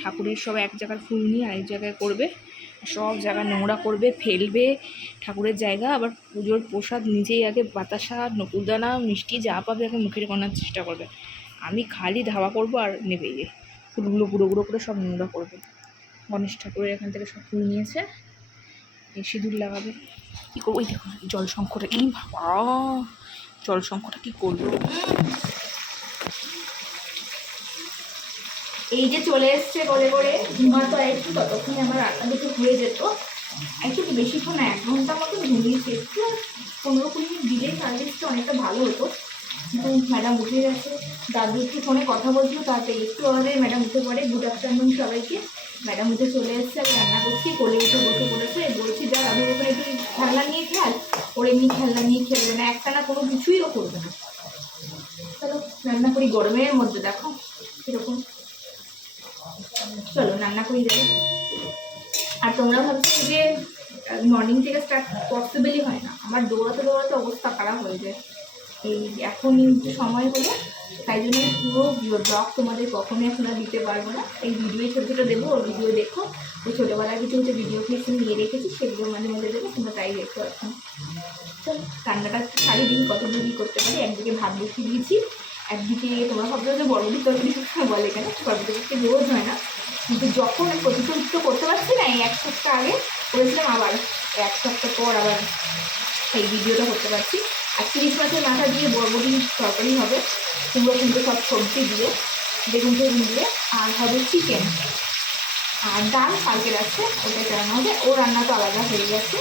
ঠাকুরের সব এক জায়গার ফুল নিয়ে আরেক জায়গায় করবে, সব জায়গা নোংরা করবে, ফেলবে ঠাকুরের জায়গা। আবার পুজোর প্রসাদ নিজেই আগে বাতাসা, নকুলদানা, মিষ্টি যা পাবে আগে মুখের করার চেষ্টা করবে। আমি খালি ধাওয়া করবো আর নেবে গিয়ে ফুলগুলো গুঁড়ো গুঁড়ো করে সব নোংরা করবে। গণেশ ঠাকুরের এখান থেকে সব ফুল নিয়েছে, এই সিঁদুর লাগাবে। কী করবো, ওই দেখো জল শঙ্কটা, এই বাবা জল শঙ্কটা কী করলো। এই যে চলে এসছে বলে করে ঘুমাতো একটু, ততক্ষণে আমার রান্না দুটো হয়ে যেত। একটু বেশিক্ষণ 1 ঘন্টা মতো ঘুমিয়েছি, একটু 15-20 মিনিট দিলে সার্ভিসটা অনেকটা ভালো হতো। কিন্তু ম্যাডাম উঠে গেছে, দাদু একটু ফোনে কথা বলছিল, তাতে একটু আগে ম্যাডাম উঠে পড়ে। গুড আফটারনুন সবাইকে। ম্যাডাম উঠে চলে এসছে, আমি রান্না করছি, কোলে উঠে বসে পড়েছে। বলছি যা দাদুর ওখানে একটু খেলনা নিয়ে খেল, ওর এমনি খেলনা নিয়ে খেলবে না, একটা না কোনো কিছুই ও করবে না। চলো রান্না করি, গরমের মধ্যে দেখো এরকম। চলো রান্না করি যাবে। আর তোমরা ভাবছো যে মর্নিং থেকে স্টার্ট পসিবলই হয় না, আমার দৌড়াতে দৌড়াতে অবস্থা খারাপ হয়ে যায়। এই এখনই সময় হলো, তাই জন্য পুরো ব্লগ তোমাদের কখনোই এখন আর দিতে পারবো না। এই ভিডিও ছোটো ছোটো দেবো, ওর ভিডিও দেখো। ওই ছোটোবেলার কিছু কিছু ভিডিও ক্লিপ নিয়ে রেখেছি, সেগুলো মাঝে মাঝে দেবো, তোমরা তাই দেখো। এখন চলো রান্নাটা সারি দিন, কত দূরই করতে পারি। একদিকে ভাত বসিয়ে দিয়েছি, একদিকে তোমরা ভাবছো যে বড় দিক তরকারি সবসময় বলে কেন, তরকারি রোজ হয় না, কিন্তু যখন প্রতিফলিত করতে পারছি না, এই 1 সপ্তাহ আগে করেছিলাম, আবার 1 সপ্তাহ পর আবার এই ভিডিওটা করতে পারছি। আর 30 মাছের মাথা দিয়ে বরবটির তরকারি হবে, কুমড়ো কুমড়ো সব সবজি দিয়ে, বেগুন টেগুন দিয়ে। আর হবে চিকেন, আর ডাল কালকের আছে, ওটাই চালানো হবে। ও রান্না তো আলাদা হয়ে গেছে,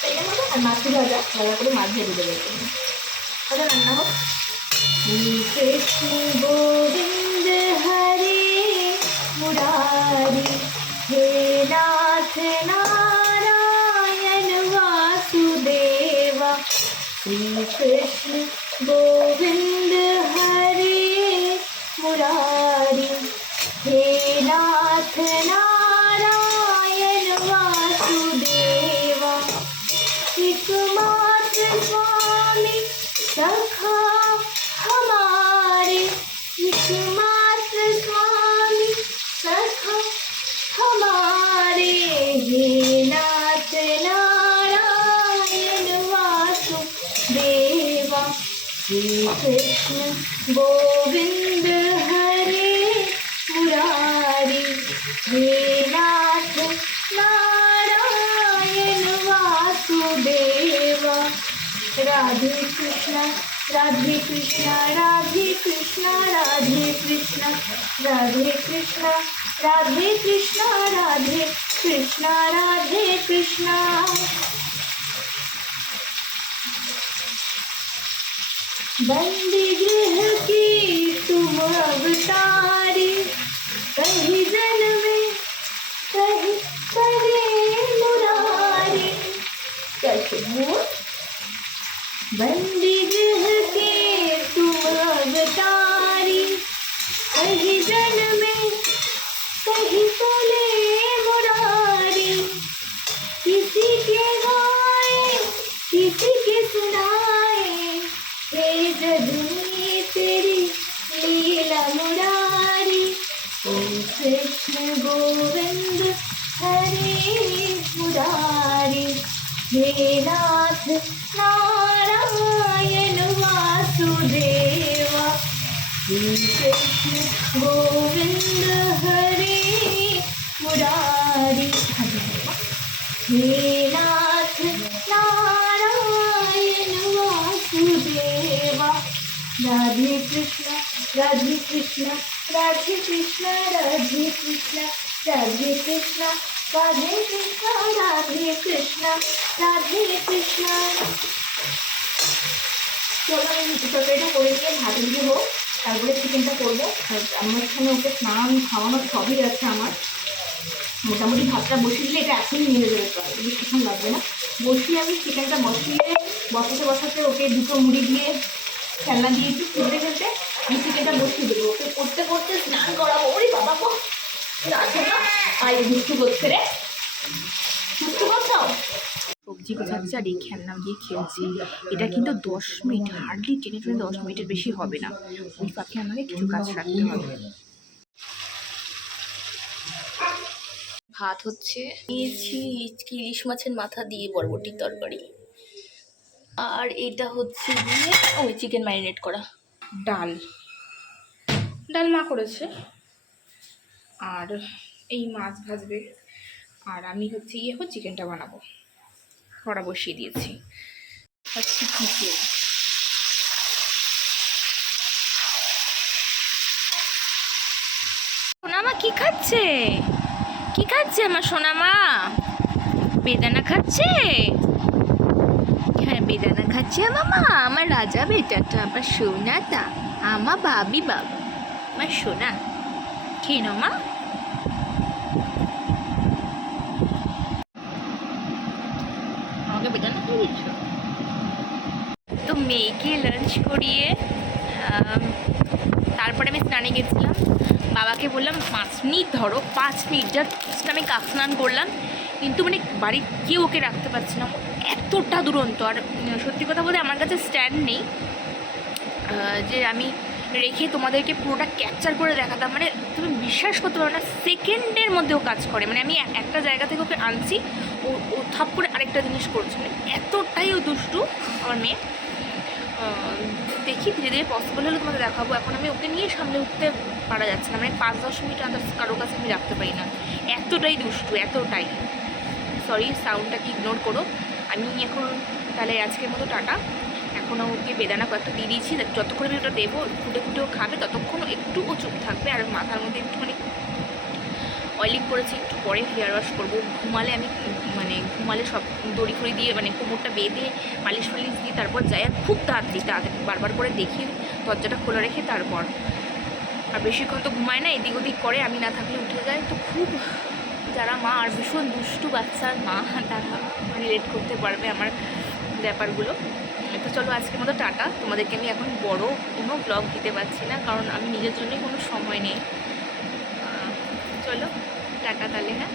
তাই হবে। আর মাছটি ভাজা ভাজা করে মাছ ভেজে দেবে, ওটা রান্না হোক। কৃষ্ণ গোবিন্দ হরে মুরারি, হে নাথ নারায়ণ বাসুদেবা। শ্রী কৃষ্ণ গোবিন্দ হরে মুরারি, হে নাথ নারায়ণ বাসুদেবা। एकमात्र स्वामी सखा हमारे, एकमात्र स्वामी सखा हमारे, हे नाथ नारायण वासुदेवा। श्री कृष्ण गोविंद हरे मुरारी, हे नाथ नारायण वासुदेवा। राधे कृष्ण राधे कृष्ण राधे कृष्ण राधे कृष्ण राधे कृष्ण राधे कृष्ण राधे कृष्ण राधे कृष्ण। बंदी गृह की तुम अवतारी, कहीं जन्मे कहीं करे मुरारी। कैसे बोल, बंदी गृह के तुम अवतारी, कहीं जन्मे कहीं चले मुरारी। किसी के गाए किसी के सुनाए, हे जगनी तेरी लीला मुरारी। ओम कृष्ण गोविंद हरे मुरारी, हे नाथ नारायण वासुदेवा। श्री कृष्ण गोविंद हरे मुरारी, हे नाथ नारायण वासुदेवा। राधे कृष्ण राधे कृष्ण राधे कृष्ण राधे कृष्ण राधे कृष्ण राधे कृष्ण राधे कृष्ण राधे कृष्ण। চলো আমি তরকারিটা করে দিয়ে ভাত দিয়ে হোক, তারপরে চিকেনটা করবো। আমার এখানে ওকে স্নান খাওয়ানো সবই আছে আমার। মোটামুটি ভাতটা বসিয়ে দিলে এটা এখনই নিয়ে যেতে পারে, বেশিক্ষণ লাগবে না। বসিয়ে আমি চিকেনটা বসাতে বসাতে ওকে 2টো মুড়ি দিয়ে খেলনা দিয়ে একটু খেলতে খেলতে আমি চিকেনটা বসিয়ে দেবো। ওকে পড়তে পড়তে স্নান করাবো। ওরে বাবা গো, আর দুষ্টু করছে রে, দুষ্টু করছো। সবজি গোছাচ্ছি আর এই খেলনা দিয়ে খেলছি। এটা কিন্তু 10 মিনিট, হার্ডলি 10 10 মিনিটের বেশি হবে না। ওই পাখি আমাকে কিছু কাজ রাখতে হবে। ভাত হচ্ছে, নিয়েছি ইলিশ মাছের মাথা দিয়ে বরবটির তরকারি, আর এটা হচ্ছে দিয়ে ওই চিকেন ম্যারিনেট করা। ডাল মা করেছে, আর এই মাছ ভাজবে, আর আমি হচ্ছে চিকেনটা বানাবো, কড়া বসিয়ে দিয়েছি। হচ্ছে চিকেন, সোনামা কি খাচ্ছে? কি খাচ্ছে আমার সোনামা? বেদানা খাচ্ছে? হ্যাঁ বেদানা খাচ্ছে মামা, আমার রাজা বেটাটা, আমার সোনাটা, আমার বাবি বাবা, আমার সোনা। খেয়ে নাও মা। আমাকে বেদানা খেয়ে দিচ্ছ? তো মেয়েকে লাঞ্চ করিয়ে তারপরে আমি স্নানে গেছিলাম। বাবাকে বললাম 5 মিনিট ধরো, 5 মিনিট জাস্ট আমি কাক স্নান করলাম, কিন্তু মানে বাড়ির কেউ ওকে রাখতে পারছে না, এতটা দুরন্ত। আর সত্যি কথা বলতে আমার কাছে স্ট্যান্ড নেই যে আমি রেখে তোমাদেরকে পুরোটা ক্যাপচার করে দেখাতাম। মানে তুমি বিশ্বাস করতে পারো না, সেকেন্ডের মধ্যেও কাজ করে। মানে আমি একটা জায়গা থেকে ওকে আনছি, ও থাপ করে আরেকটা জিনিস করছে, মানে এতটাই ও দুষ্টু আমার মেয়ে। দেখি ধীরে ধীরে পসিবল হলে তোমাকে দেখাবো। এখন আমি ওকে নিয়ে সামনে উঠতে পারা যাচ্ছে না, মানে 5-10 মিনিট কারোর কাছে আমি রাখতে পারি না, এতটাই দুষ্টু, এতটাই। সরি, সাউন্ডটাকে ইগনোর করো। আমি এখন তাহলে আজকের মতো টাটা। এখন ওকে বেদানা কয়েকটা দিয়ে দিয়েছি, যতক্ষণ আমি ওটা দেবো ফুটে ফুটেও খাবে, ততক্ষণ একটু ও চুপ থাকবে। আর মাথার মধ্যে একটুখানি অয়েলিং করেছি, একটু পরে হেয়ার ওয়াশ করবো। ঘুমালে সব দড়ি ফড়ি দিয়ে মানে কোমরটা বেঁধে পালিশ ফালিশ দিয়ে তারপর যাই। আর খুব তাড়াতাড়ি বারবার করে দেখি দরজাটা খোলা রেখে তারপর। আর বেশিক্ষণ তো ঘুমায় না, এদিক ওদিক করে, আমি না থাকলে উঠে যায়। তো খুব যারা মা আর ভীষণ দুষ্টু বাচ্চার মা, তারা রিলেট করতে পারবে আমার ব্যাপারগুলো। তো চলো আজকের মতো টাটা। তোমাদেরকে আমি এখন বড় কোনো ব্লগ দিতে পারছি না, কারণ আমি নিজের জন্যই কোনো সময় নেই। চলো টাটা তাহলে, হ্যাঁ।